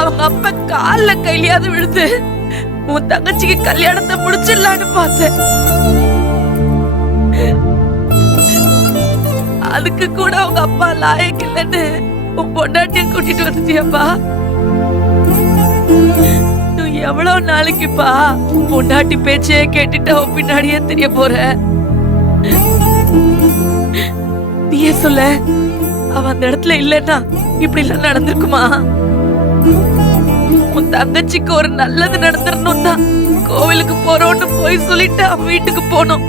அவங்க அப்பா கால்ல கையிலையாவது விழுந்து உன் தங்கச்சிக்கு கல்யாணத்தை முடிச்சிடலான்னு பார்த்தேன். அதுக்கு கூட அவங்க அப்பா லாயக்கு இல்லைன்னு உன் பொண்டாட்டிய கூட்டிட்டு வந்துட்டியப்பா. நீ எவ்வளவு நாளைக்குப்பா உன் பொண்டாட்டி பேச்சே கேட்டுட்டு அவன் பின்னாடியே தெரிய போற? நீயே சொல்ல, அவன் அந்த இடத்துல இல்லன்னா இப்படி எல்லாம் நடந்திருக்குமா? உன் தங்கச்சிக்கு ஒரு நல்லது நடந்துடணும் தான் கோவிலுக்கு போறோம்னு போய் சொல்லிட்டு அவன் வீட்டுக்கு போனோம்.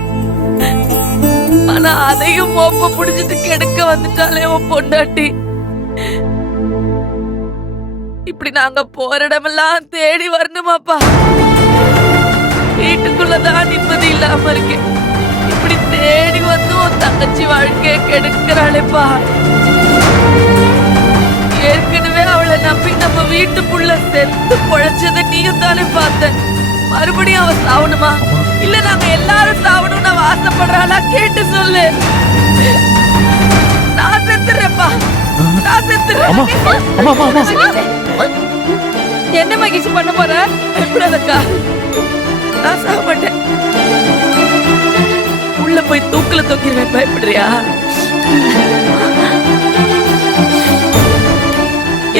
ஆனா அதையும் மோப்ப புடிச்சிட்டு கெடுக்க வந்துட்டாலே உன் பொண்டாட்டி. இப்படி நாங்க போற இடமெல்லாம் தேடி வரணுமாப்பா? வீட்டுக்குள்ளதான் நிம்மதி இல்லாம இருக்கேன். இப்படி தேடி வந்து உன் தங்கச்சி வாழ்க்கைய கெடுக்கிறாளேப்பா. ஏற்கனவே அவளை நம்பி நம்ம வீட்டுக்குள்ள செத்து பொழைச்சதை நீயும் தானே பார்த்த. மறுபடியும் அவ சாவணுமா? இல்ல நாங்க எல்லாரும் சாவணும்னு அவ ஆசைப்படுறாளா? கேட்டு சொல்லு. நான் செத்துறேன்ப்பா, நான் செத்துறேன். என்ன மகிழ்ச்சி பண்ண போற? எப்படாதக்கா, நான் சாக மாட்டேன். உள்ள போய் தூக்கல தூக்கிடுவேன். பயப்படுறியா?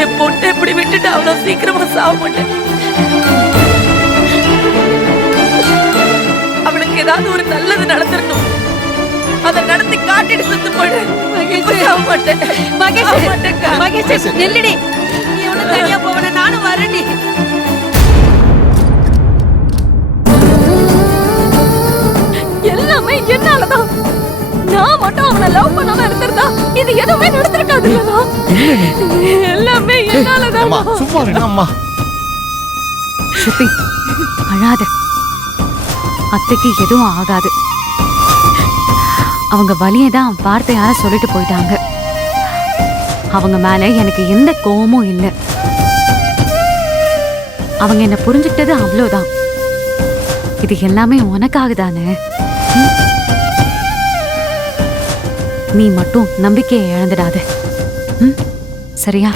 என் பொண்ணை எப்படி விட்டுட்டு அவ்வளவு சீக்கிரமா சாக மாட்டேன். அவளுக்கு ஏதாவது ஒரு நல்லது நடந்துடணும். அதை நடத்தி காட்டிட்டு செத்து போயிடு. சாக மாட்டேன். மகேஷ் நெல்லுடி, நீ ஒன்னும் தனியா போவன, நானும் வரேன்டி. எல்லாமே என்னாலதான். நான் மட்டும் அவனை லவ் பண்ணாம இருந்திருந்தா இது எதுவுமே நடந்திருக்காது. எல்லாமே என்னாலதான். ஸ்ருதி, அழாத. அத்தைக்கு எதுவும் ஆகாது. அவங்க வலியதான் வார்த்தையால சொல்லிட்டு போயிட்டாங்க. அவங்க மேல எனக்கு எந்த கோபமும் இல்லை. அவங்க என்ன புரிஞ்சுக்கிட்டது அவ்வளவுதான். இது எல்லாமே உனக்காக தானே. நீ மட்டும் நம்பிக்கையை இழந்துடாத. சரியா?